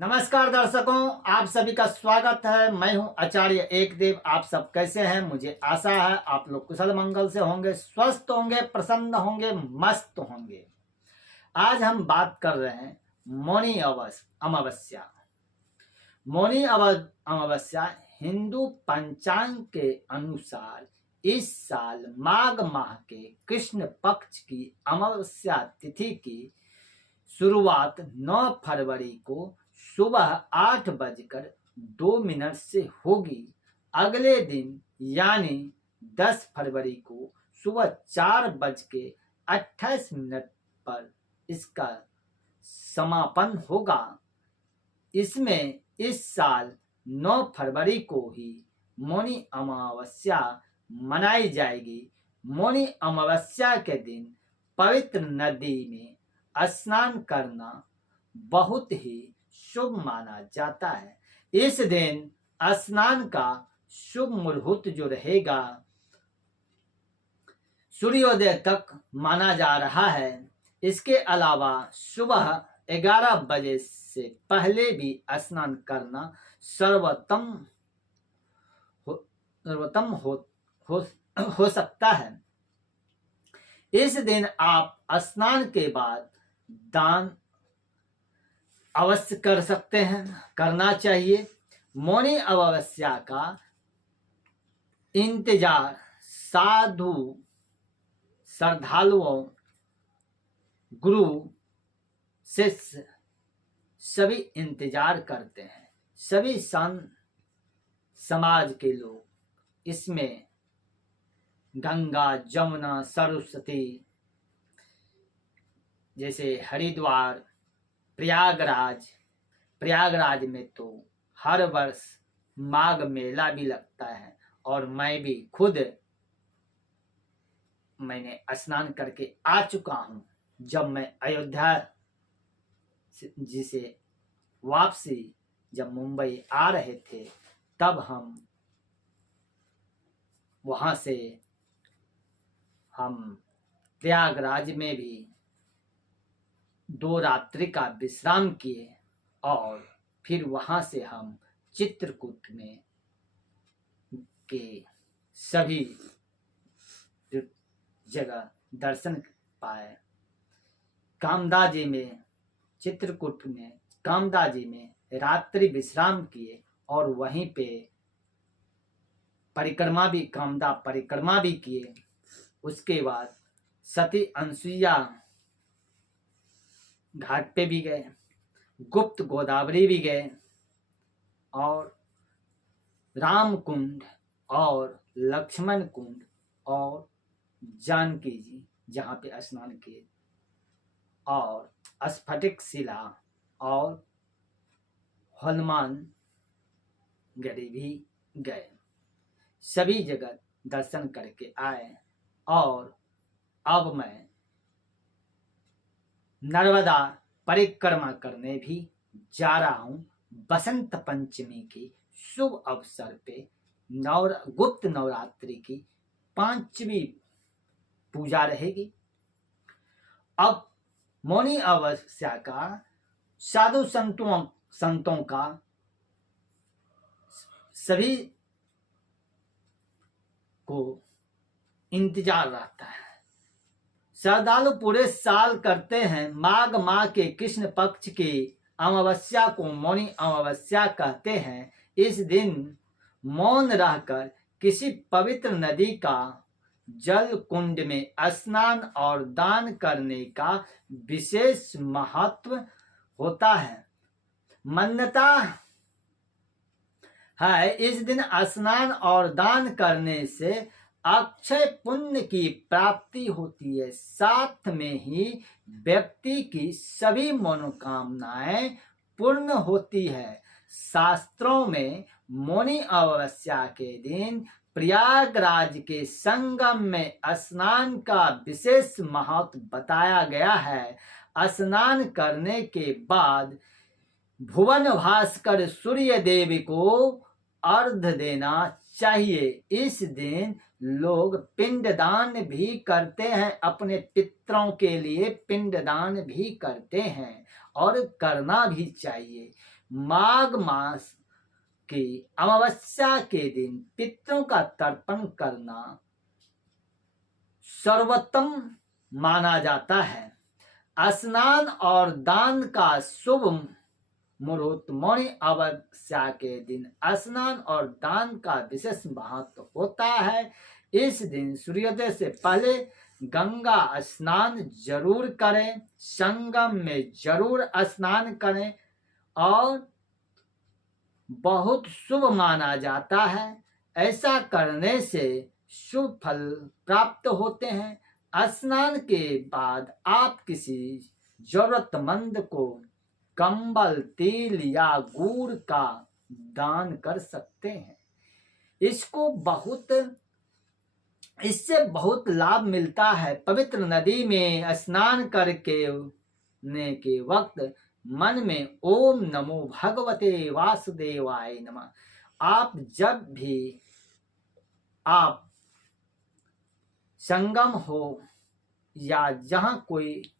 नमस्कार दर्शकों, आप सभी का स्वागत है। मैं हूं आचार्य एकदेव। आप सब कैसे हैं? मुझे आशा है आप लोग कुशल मंगल से होंगे, स्वस्थ होंगे, प्रसन्न होंगे, मस्त होंगे। आज हम बात कर रहे हैं मौनी अमावस्या। मौनी अमावस्या हिंदू पंचांग के अनुसार इस साल माघ माह के कृष्ण पक्ष की अमावस्या तिथि की शुरुआत 9 फरवरी को सुबह 8:02 से होगी। अगले दिन यानी 10 फरवरी को सुबह 4:28 पर इसका समापन होगा। इसमें इस साल 9 फरवरी को ही मौनी अमावस्या मनाई जाएगी। मौनी अमावस्या के दिन पवित्र नदी में स्नान करना बहुत ही शुभ माना जाता है। इस दिन स्नान का शुभ मुहूर्त जो रहेगा सूर्योदय तक माना जा रहा है। इसके अलावा सुबह 11 बजे से पहले भी स्नान करना सर्वोत्तम हो सकता है। इस दिन आप स्नान के बाद दान अवश्य कर सकते हैं, करना चाहिए। मौनी अमावस्या का इंतजार साधु, श्रद्धालुओं, गुरु, शिष्य सभी इंतजार करते हैं। सभी संत समाज के लोग इसमें गंगा, जमुना, सरस्वती जैसे हरिद्वार, प्रयागराज में तो हर वर्ष माघ मेला भी लगता है और मैं भी खुद मैंने स्नान करके आ चुका हूँ। जब मैं अयोध्या जिसे वापसी जब मुंबई आ रहे थे तब हम वहां से प्रयागराज में भी 2 रात्रि का विश्राम किए और फिर वहां से हम चित्रकूट में के सभी जगह दर्शन पाए। चित्रकूट में कामदाजी में रात्रि विश्राम किए और वहीं पे कामदा परिक्रमा भी किए। उसके बाद सती अनसुईया घाट पे भी गए, गुप्त गोदावरी भी गए और राम कुंड और लक्ष्मण कुंड और जानकी जी जहाँ पे स्नान किए और स्फटिक शिला और हनुमान गढ़ी भी गए। सभी जगह दर्शन करके आए और अब मैं नर्मदा परिक्रमा करने भी जा रहा हूं। बसंत पंचमी की शुभ अवसर पे गुप्त नवरात्रि की 5वीं पूजा रहेगी। अब मौनी अमावस्या का साधु संतों का सभी को इंतजार रहता है। श्रद्धालु पूरे साल करते हैं। माघ माह के कृष्ण पक्ष की अमावस्या को मौनी अमावस्या कहते हैं। इस दिन मौन रहकर किसी पवित्र नदी का जल कुंड में स्नान और दान करने का विशेष महत्व होता है। मान्यता है इस दिन स्नान और दान करने से अक्षय पुण्य की प्राप्ति होती है। साथ में ही व्यक्ति की सभी मनोकामनाएं पूर्ण होती है। शास्त्रों में मौनी अमावस्या के दिन प्रयागराज के संगम में स्नान का विशेष महत्व बताया गया है। स्नान करने के बाद भुवन भास्कर सूर्य देव को अर्घ्य देना चाहिए। इस दिन लोग पिंडदान भी करते हैं, अपने पितरों के लिए पिंडदान भी करते हैं और करना भी चाहिए। माघ मास की अमावस्या के दिन पितरों का तर्पण करना सर्वोत्तम माना जाता है। स्नान और दान का शुभ मुहूर्त मौनी अमावस्या के दिन स्नान और दान का विशेष महत्व होता है। इस दिन सूर्योदय से पहले गंगा स्नान जरूर करें, संगम में जरूर स्नान करें और बहुत शुभ माना जाता है। ऐसा करने से शुभ फल प्राप्त होते हैं। स्नान के बाद आप किसी जरूरतमंद को कंबल, तेल या गुड़ का दान कर सकते हैं। इससे बहुत लाभ मिलता है। पवित्र नदी में स्नान करके ने के वक्त मन में ओम नमो भगवते वासुदेवाय नमः आप जब भी आप संगम हो या जहाँ कोई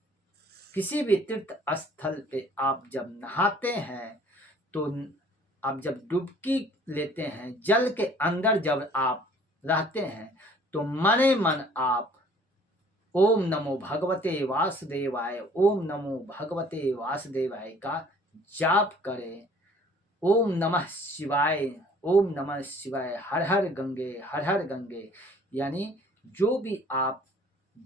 किसी भी तीर्थ स्थल पे आप जब नहाते हैं तो आप जब डुबकी लेते हैं, जल के अंदर जब आप रहते हैं तो मने मन आप ओम नमो भगवते वासुदेवाय, ओम नमो भगवते वासुदेवाय का जाप करें। ओम नमः शिवाय, ओम नमः शिवाय, हर हर गंगे, यानी जो भी आप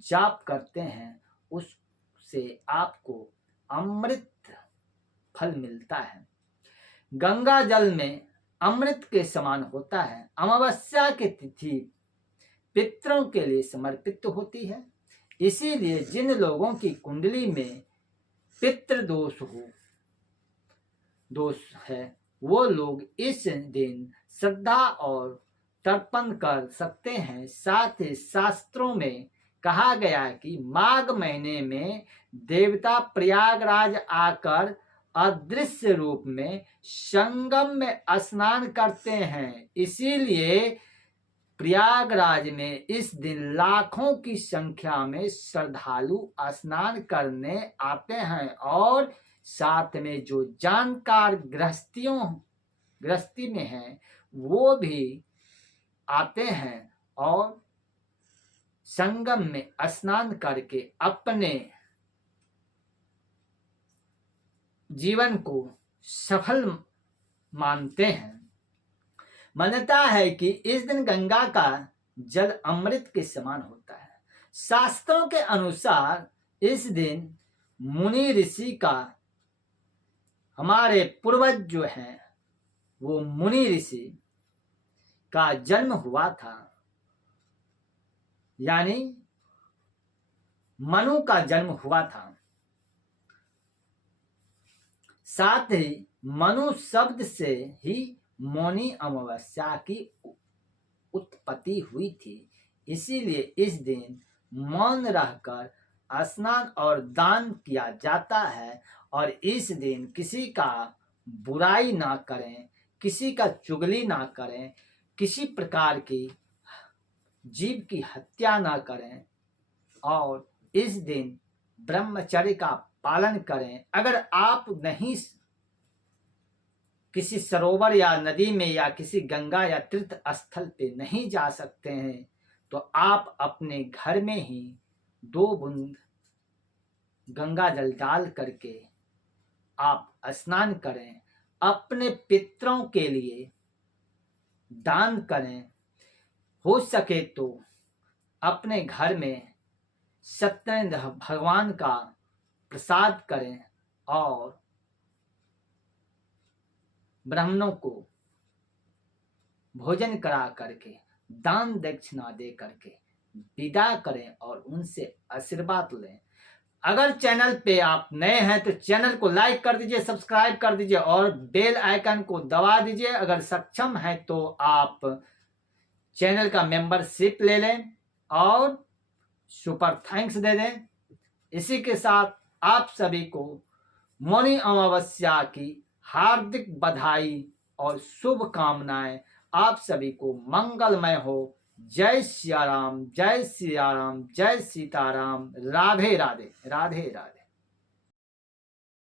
जाप करते हैं उससे आपको अमृत फल मिलता है। गंगा जल में अमृत के समान होता है। अमावस्या की तिथि पितरों के लिए समर्पित होती है। इसीलिए जिन लोगों की कुंडली में पितृ दोष है वो लोग इस दिन श्रद्धा और तर्पण कर सकते हैं। साथ ही शास्त्रों में कहा गया कि माघ महीने में देवता प्रयागराज आकर अदृश्य रूप में संगम में स्नान करते हैं। इसीलिए प्रयागराज में इस दिन लाखों की संख्या में श्रद्धालु स्नान करने आते हैं और साथ में जो जानकार गृहस्थी में हैं वो भी आते हैं और संगम में स्नान करके अपने जीवन को सफल मानते हैं। मान्यता है कि इस दिन गंगा का जल अमृत के समान होता है। शास्त्रों के अनुसार इस दिन मुनि ऋषि का, हमारे पूर्वज जो हैं वो मुनि ऋषि का जन्म हुआ था, यानी मनु का जन्म हुआ था। साथ ही मनु शब्द से ही मौनी अमावस्या की उत्पत्ति हुई थी। इसीलिए इस दिन मौन रहकर स्नान और दान किया जाता है और इस दिन किसी का बुराई ना करें, किसी का चुगली ना करें, किसी प्रकार की जीव की हत्या ना करें और इस दिन ब्रह्मचर्य का पालन करें। अगर आप नहीं किसी सरोवर या नदी में या किसी गंगा या तीर्थ स्थल पे नहीं जा सकते हैं तो आप अपने घर में ही 2 बूंद गंगा जल डाल करके आप स्नान करें, अपने पितरों के लिए दान करें। हो सके तो अपने घर में सत्यनारायण भगवान का प्रसाद करें और ब्राह्मणों को भोजन करा करके दान दक्षिणा दे करके विदा करें और उनसे आशीर्वाद लें। अगर चैनल पे आप नए हैं तो चैनल को लाइक कर दीजिए, सब्सक्राइब कर दीजिए और बेल आइकन को दबा दीजिए। अगर सक्षम है तो आप चैनल का मेंबरशिप ले लें और सुपर थैंक्स दे दें। इसी के साथ आप सभी को मौनी अमावस्या की हार्दिक बधाई और शुभकामनाएं। आप सभी को मंगलमय हो। जय सिया राम, जय सिया राम, जय सीताराम। राधे राधे, राधे राधे।